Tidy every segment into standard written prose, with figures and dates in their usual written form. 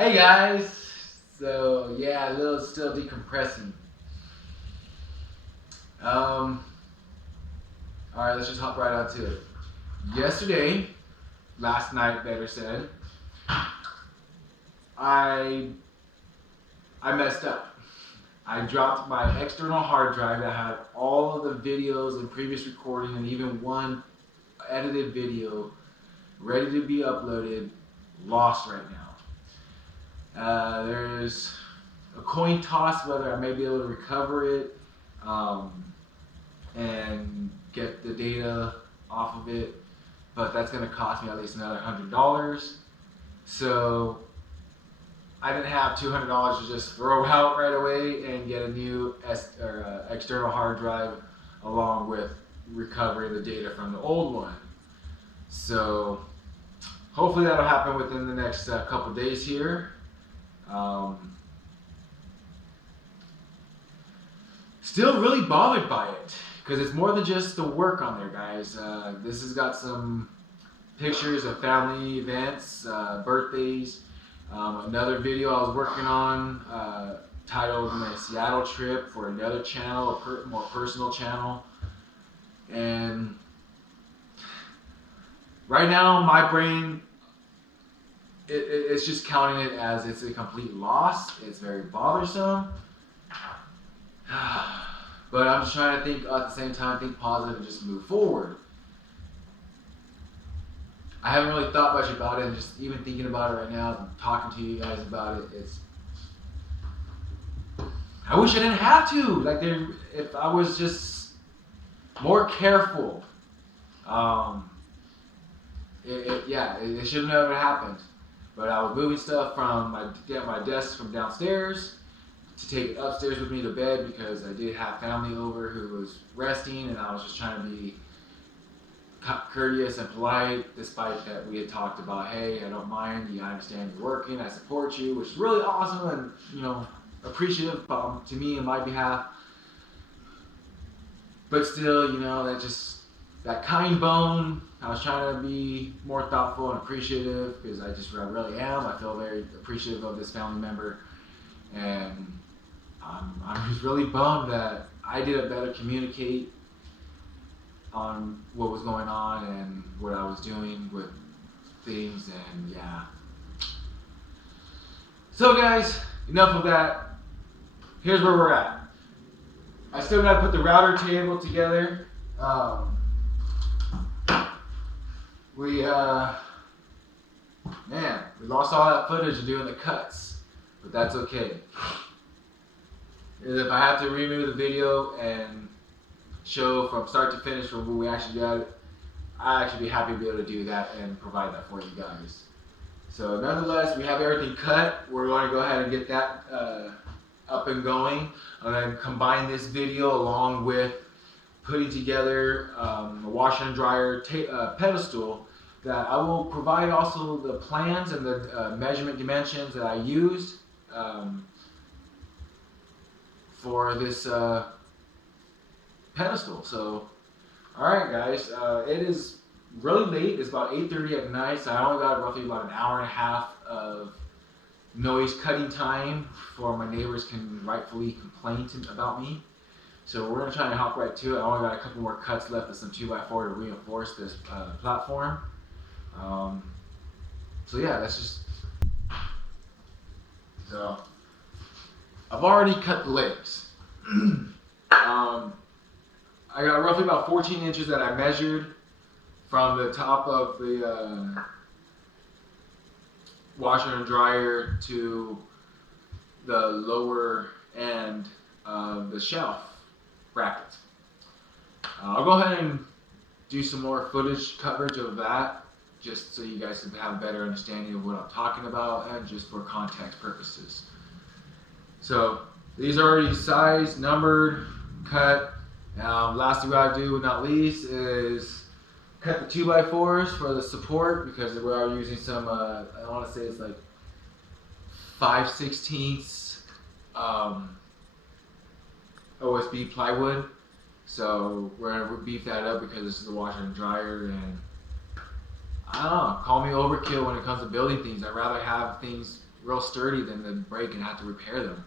Hey guys! So yeah, a little still decompressing. Alright, let's just hop right onto it. Last night better said, I messed up. I dropped my external hard drive that had all of the videos and previous recording and even one edited video ready to be uploaded, lost right now. There's a coin toss whether I may be able to recover it and get the data off of it, but that's going to cost me at least another $100. So I didn't have $200 to just throw out right away and get a new external hard drive along with recovering the data from the old one. So hopefully that'll happen within the next couple days here. Still really bothered by it because it's more than just the work on there, guys. This has got some pictures of family events, birthdays, another video I was working on titled my Seattle trip for another channel, a more personal channel. And right now my brain, it's just counting it as it's a complete loss. It's very bothersome. But I'm just trying to think at the same time, think positive and just move forward. I haven't really thought much about it, and just even thinking about it right now, and talking to you guys about it, I wish I didn't have to. Like, if I was just more careful, it should have never happened. But I was moving stuff from my desk from downstairs to take it upstairs with me to bed because I did have family over who was resting, and I was just trying to be courteous and polite, despite that we had talked about, hey, I don't mind, I understand you're working, I support you, which is really awesome and appreciative to me and my behalf. But still, that kind bone, I was trying to be more thoughtful and appreciative because I really am. I feel very appreciative of this family member, and I'm just really bummed that I didn't better communicate on what was going on and what I was doing with things, and yeah. So guys, enough of that. Here's where we're at. I still got to put the router table together. We lost all that footage of doing the cuts, but that's okay. If I have to remove the video and show from start to finish from when we actually got it, I'd actually be happy to be able to do that and provide that for you guys. So nonetheless, we have everything cut. We're going to go ahead and get that up and going, and then combine this video along with putting together a washer and dryer pedestal that I will provide also the plans and the measurement dimensions that I used for this pedestal. So, alright guys, it is really late. It's about 8:30 at night, so I only got roughly about an hour and a half of noise cutting time before my neighbors can rightfully complain about me. So we're going to try and hop right to it. I only got a couple more cuts left of some 2x4 to reinforce this platform. So yeah, that's just... So, I've already cut the legs. I got roughly about 14 inches that I measured from the top of the washer and dryer to the lower end of the shelf bracket. I'll go ahead and do some more footage coverage of that, just so you guys can have a better understanding of what I'm talking about and just for context purposes. So these are already sized, numbered, cut. Last thing I do, not least, is cut the 2x4s for the support, because we are using some, I want to say it's like 5/16 OSB plywood. So we're going to beef that up because this is a washer and dryer, and I don't know, call me overkill when it comes to building things. I'd rather have things real sturdy, then they break and have to repair them.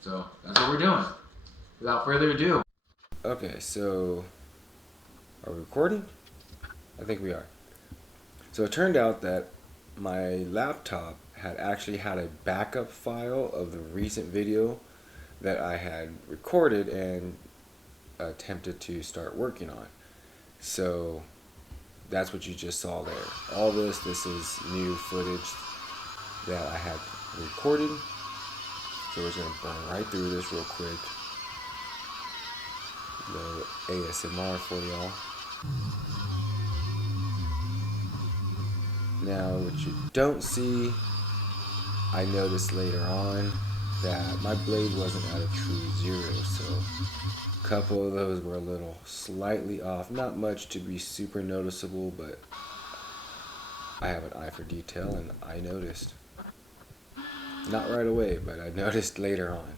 So that's what we're doing. Without further ado. Okay, so are we recording? I think we are. So it turned out that my laptop had actually had a backup file of the recent video that I had recorded and attempted to start working on. So that's what you just saw there. All this is new footage that I had recorded. So we're just gonna burn right through this real quick. A little ASMR for y'all. Now, what you don't see, I noticed later on that my blade wasn't at a true 0, so a couple of those were a little slightly off. Not much to be super noticeable, but I have an eye for detail and I noticed. Not right away, but I noticed later on.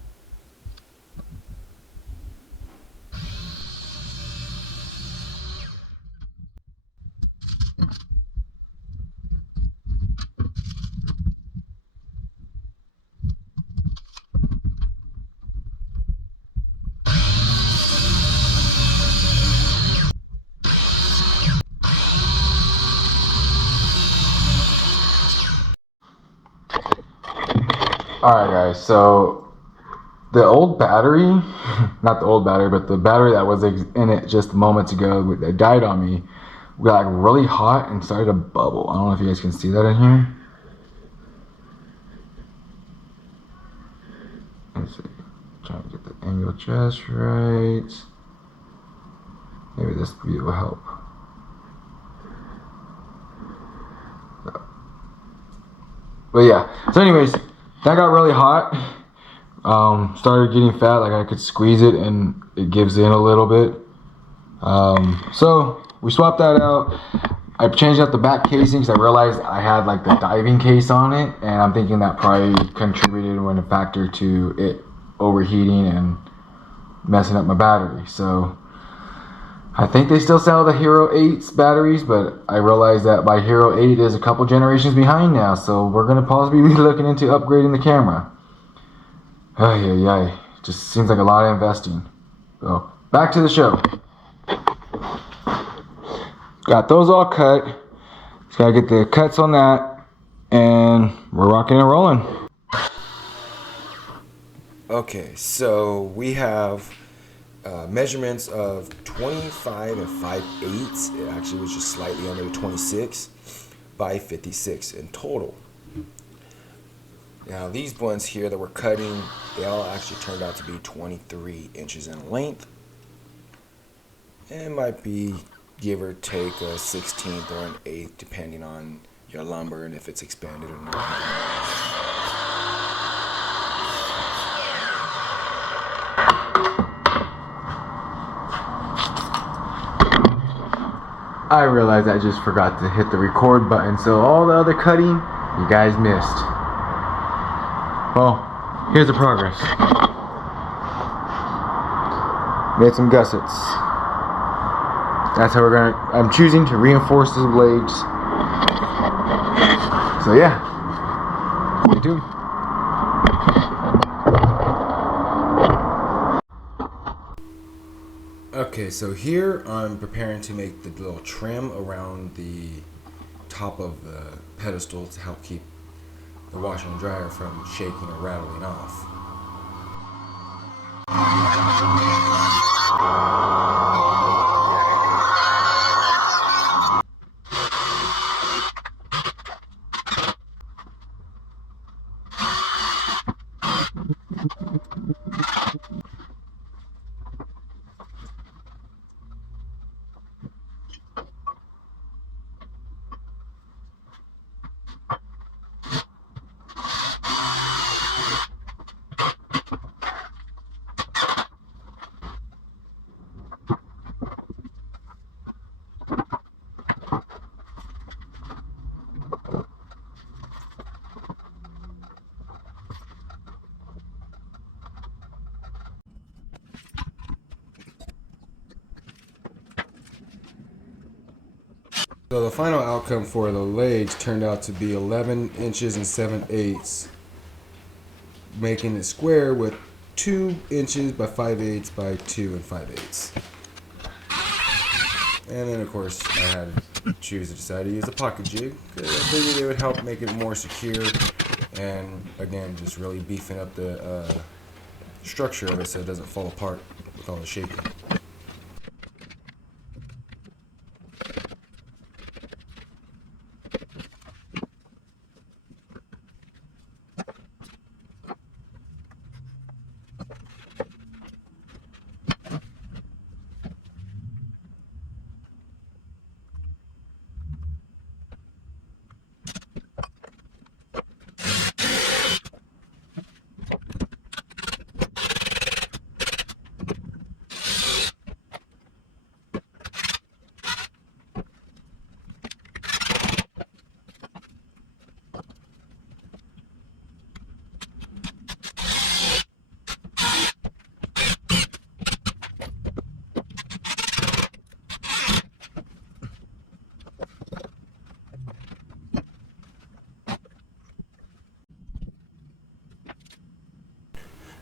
Alright guys, so the old battery, not the old battery, but the battery that was in it just moments ago that died on me, got like really hot and started to bubble. I don't know if you guys can see that in here. Let's see, trying to get the angle just right. Maybe this view will help. But yeah, so anyways, that got really hot. Started getting fat, like I could squeeze it and it gives in a little bit. So we swapped that out. I changed out the back casing because I realized I had like the diving case on it, and I'm thinking that probably contributed when a factor to it overheating and messing up my battery. So I think they still sell the Hero 8's batteries, but I realized that my Hero 8 is a couple generations behind now, so we're going to possibly be looking into upgrading the camera. Ay. Just seems like a lot of investing. So, back to the show. Got those all cut. Just gotta get the cuts on that, and we're rocking and rolling. Okay, so we have measurements of 25 and 5/8. It actually was just slightly under 26 by 56 in total. Now these ones here that we're cutting, they all actually turned out to be 23 inches in length. And it might be give or take a 16th or an 8th depending on your lumber and if it's expanded or not. I realized I just forgot to hit the record button, so all the other cutting you guys missed. Well, here's the progress. Made some gussets. That's how I'm choosing to reinforce the blades. So yeah, stay tuned. Okay, so here I'm preparing to make the little trim around the top of the pedestal to help keep the washer and dryer from shaking or rattling off. So the final outcome for the legs turned out to be 11 inches and 7/8, making it square with 2 inches by 5/8 by 2 and 5/8. And then, of course, I had to choose to decide to use a pocket jig. I figured it would help make it more secure, and again, just really beefing up the structure of it so it doesn't fall apart with all the shaking.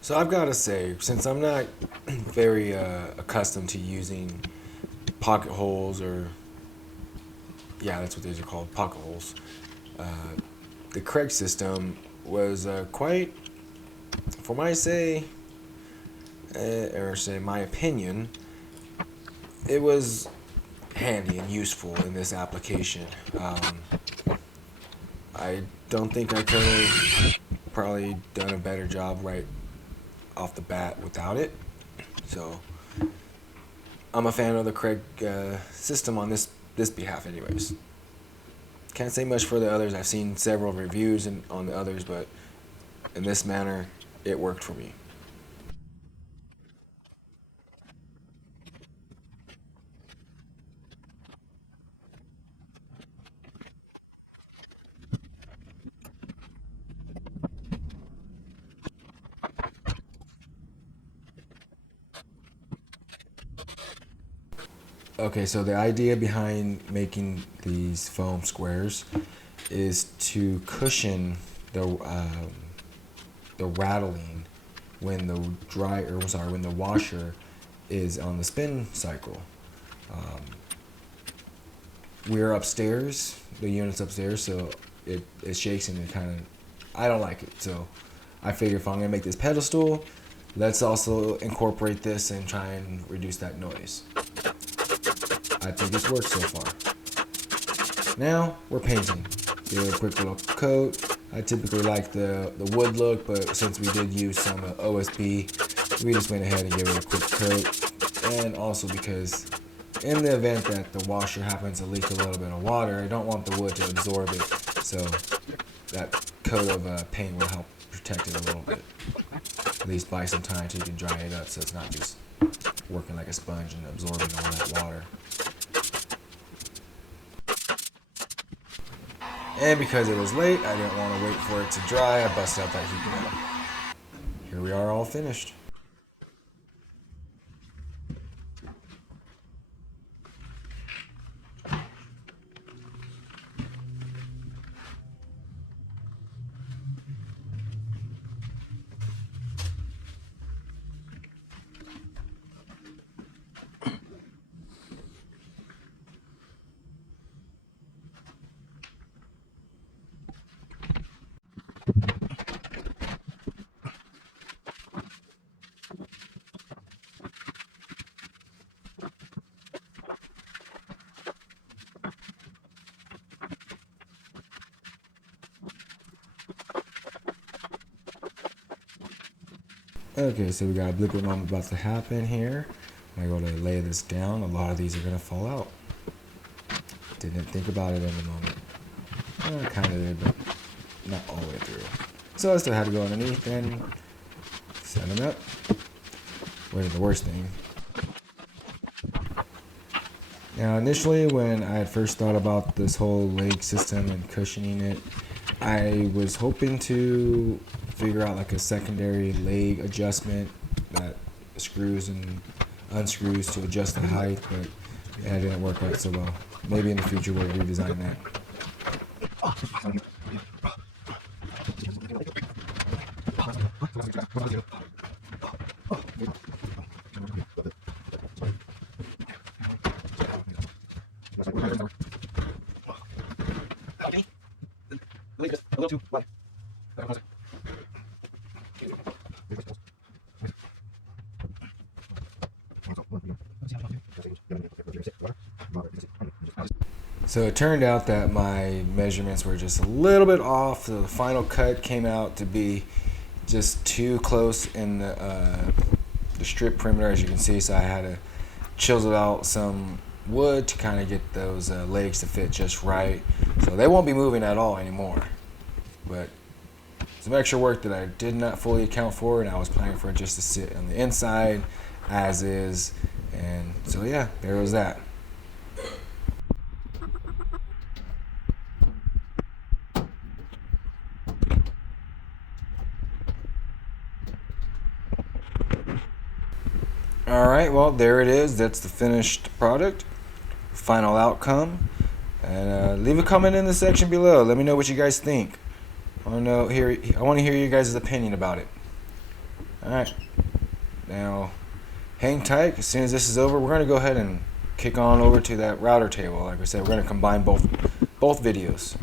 So I've got to say, since I'm not very accustomed to using pocket holes, or yeah, that's what these are called, pocket holes. The Craig system was quite, for my say, or say my opinion, it was handy and useful in this application. I don't think I could have probably done a better job right off the bat without it. So I'm a fan of the Craig system on this behalf, anyways. Can't say much for the others. I've seen several reviews on the others, but in this manner, it worked for me. Okay, so the idea behind making these foam squares is to cushion the rattling when the when the washer is on the spin cycle. We're upstairs, the unit's upstairs, so it shakes and it kind of, I don't like it. So I figure if I'm gonna make this pedestal, let's also incorporate this and try and reduce that noise. I think it's worked so far. Now we're painting. Do a quick little coat. I typically like the wood look, but since we did use some OSB, we just went ahead and gave it a quick coat. And also because in the event that the washer happens to leak a little bit of water, I don't want the wood to absorb it. So that coat of paint will help protect it a little bit. At least buy some time so you can dry it up so it's not just working like a sponge and absorbing all that water. And because it was late, I didn't want to wait for it to dry. I busted out that heat gun. Here we are, all finished. Okay, so we got a blooper moment about to happen here. I go to lay this down. A lot of these are gonna fall out. Didn't think about it in the moment. Kind of did, but not all the way through. So I still had to go underneath and set them up. Wasn't the worst thing. Now, initially, when I had first thought about this whole leg system and cushioning it, I was hoping to figure out like a secondary leg adjustment that screws and unscrews to adjust the height, but and it didn't work out so well. Maybe in the future we'll redesign that. So it turned out that my measurements were just a little bit off. The final cut came out to be just too close in the strip perimeter, as you can see. So I had to chisel out some wood to kind of get those legs to fit just right. So they won't be moving at all anymore. But some extra work that I did not fully account for, and I was planning for it just to sit on the inside as is. And so yeah, there was that. Alright, well, there it is. That's the finished product, final outcome. And leave a comment in the section below. Let me know what you guys think. I want to hear you guys' opinion about it. Alright, now hang tight. As soon as this is over, we're going to go ahead and kick on over to that router table. Like I said, we're going to combine both videos.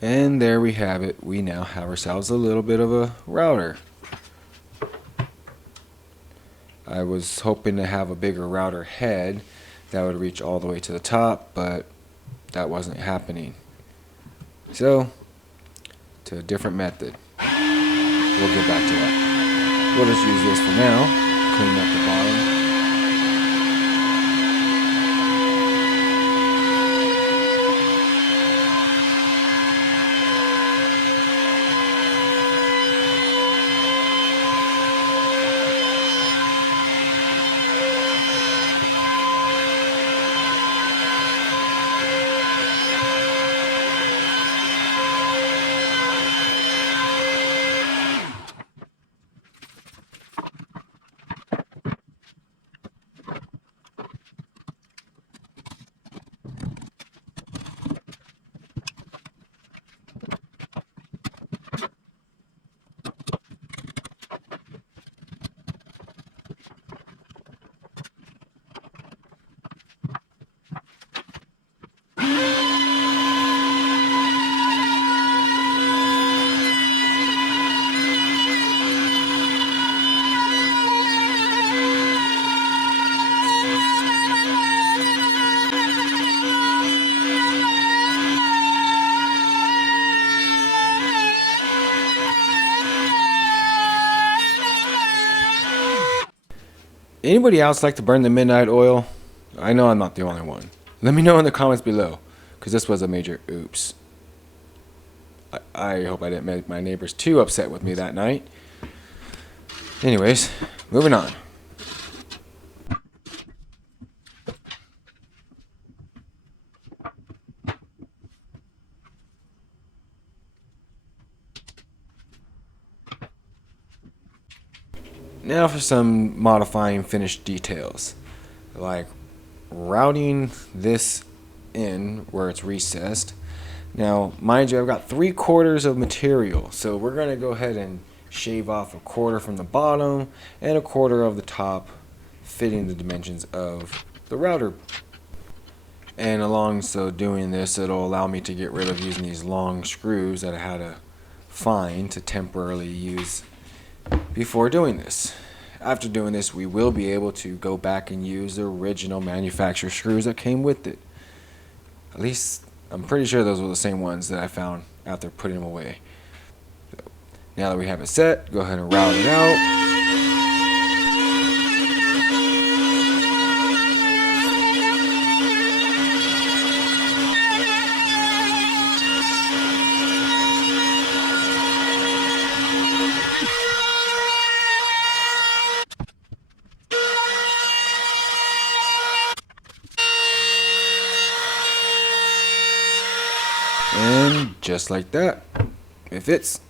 And there we have it. We now have ourselves a little bit of a router. I was hoping to have a bigger router head that would reach all the way to the top, but that wasn't happening. So, to a different method. We'll get back to that. We'll just use this for now. Clean up the bottom. Anybody else like to burn the midnight oil? I know I'm not the only one. Let me know in the comments below, because this was a major oops. I hope I didn't make my neighbors too upset with me that night. Anyways, moving on. Now for some modifying finished details, like routing this in where it's recessed. Now, mind you, I've got 3/4 of material, so we're going to go ahead and shave off 1/4 from the bottom and 1/4 of the top, fitting the dimensions of the router. And along so doing this, it'll allow me to get rid of using these long screws that I had to find to temporarily use before doing this. After doing this, we will be able to go back and use the original manufacturer screws that came with it. At least, I'm pretty sure those were the same ones that I found after putting them away. So, now that we have it set, go ahead and route it out. And just like that, it fits.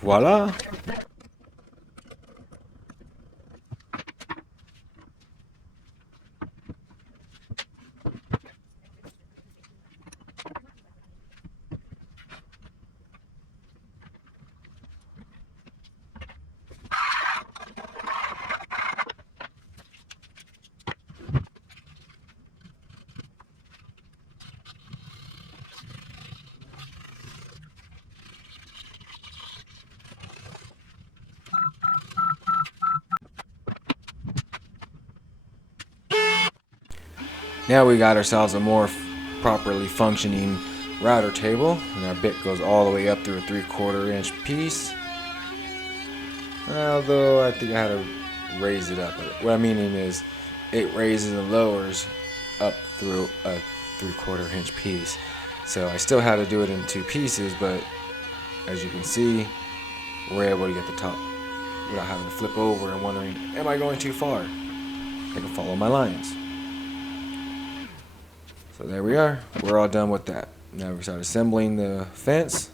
Voila! Now we got ourselves a more properly functioning router table, and our bit goes all the way up through a 3/4 inch piece. Although I think I had to raise it up. What I'm meaning is it raises and lowers up through a 3/4 inch piece. So I still had to do it in 2 pieces, but as you can see, we're able to get the top without having to flip over and wondering, am I going too far? I can follow my lines. So there we are. We're all done with that. Now we start assembling the fence.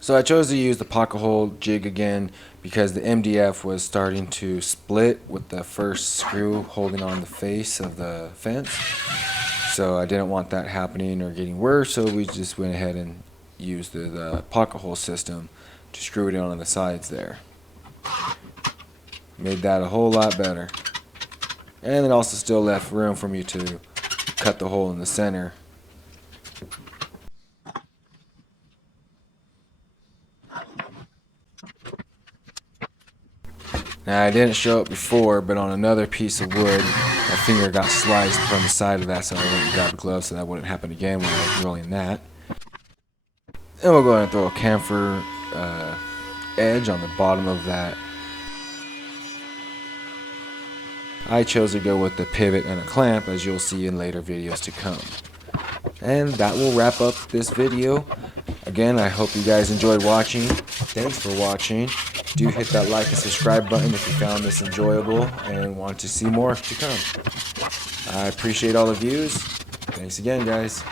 So I chose to use the pocket hole jig again because the MDF was starting to split with the first screw holding on the face of the fence. So I didn't want that happening or getting worse, so we just went ahead and used the pocket hole system to screw it in on the sides there. Made that a whole lot better. And it also still left room for me to cut the hole in the center. Now I didn't show it before, but on another piece of wood, my finger got sliced from the side of that, so I went and grabbed a glove so that wouldn't happen again when I was drilling that. And we'll go ahead and throw a camphor edge on the bottom of that. I chose to go with the pivot and a clamp, as you'll see in later videos to come. And that will wrap up this video. Again, I hope you guys enjoyed watching. Thanks for watching. Do hit that like and subscribe button if you found this enjoyable and want to see more to come. I appreciate all the views. Thanks again, guys.